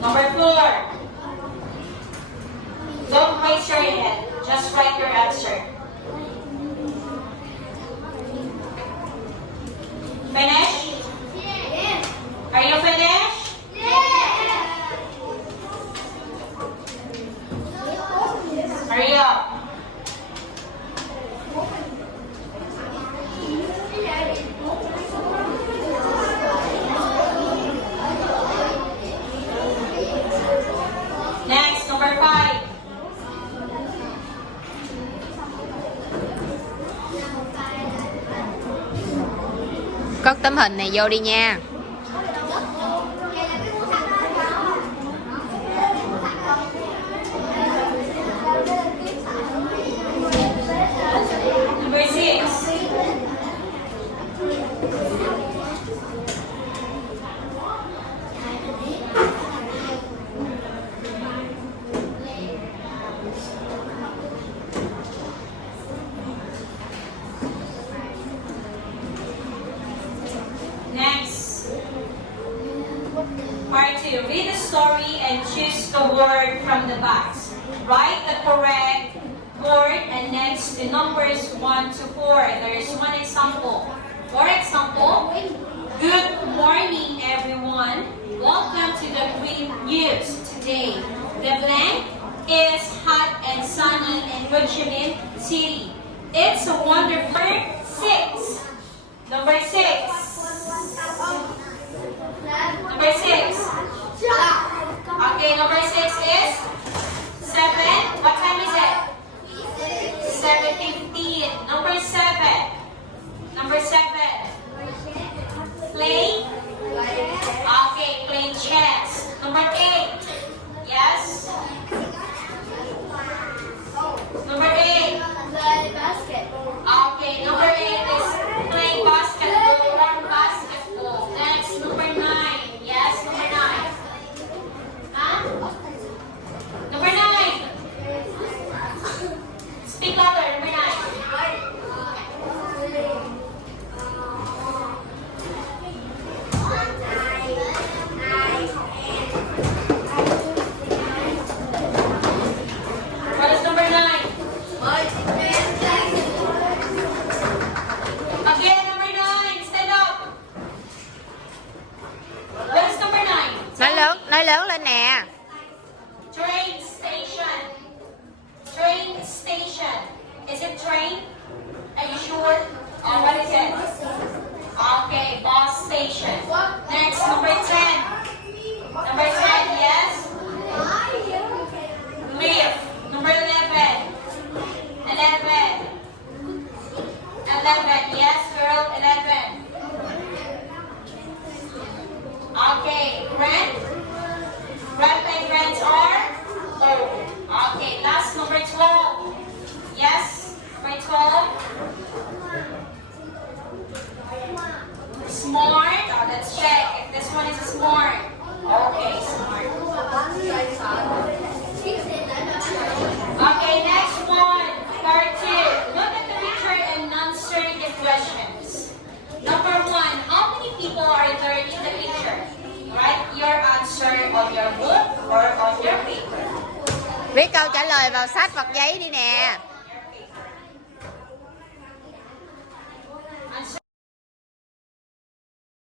Number 4. Don't raise your hand. Just write your answer. Finish? Yes. Are you finished? Yes. Hurry up. Next, number 5. Cất tấm hình này vô đi nha. Number 6. Next, part 2. Read the story and choose the word from the box. Write the correct word and next to numbers 1 to 4. There is one example. For example, good morning everyone. Welcome to the Green News today. The blank is hot and sunny in Ho Chi Minh City. It's a wonderful 6. Number 6. Number 6. Okay, number 6 is 7. What time is it? 7:15. Number 7. Number 7. Play? Okay, playing chess. Number 8. Yes? Number 8. Okay, number 8 is playing basketball or basketball. Next, number 9. Yes, number 9. Huh? Number 9. Speak louder, number 9. What is number 9? Again, number 9. Stand up. What is number 9? Nói lớn lên nè. Train station. Train station. Is it train? Are you sure? Or what is it? Okay, bus station. Next, number 10. Number 10, yes? Lift. Number 11. 11. 11, yes, girl, 11. Okay, rent. Rent and rents are old. Okay, last number 12. Yes, number 12. Smart. Oh, let's check if this one is smart. Okay, smart. Okay, next one. Part 2. Look at the picture and answer the questions. Number 1. How many people are there in the picture? Write your answer on your book or on your paper. Viết câu trả lời vào sách hoặc giấy đi nè.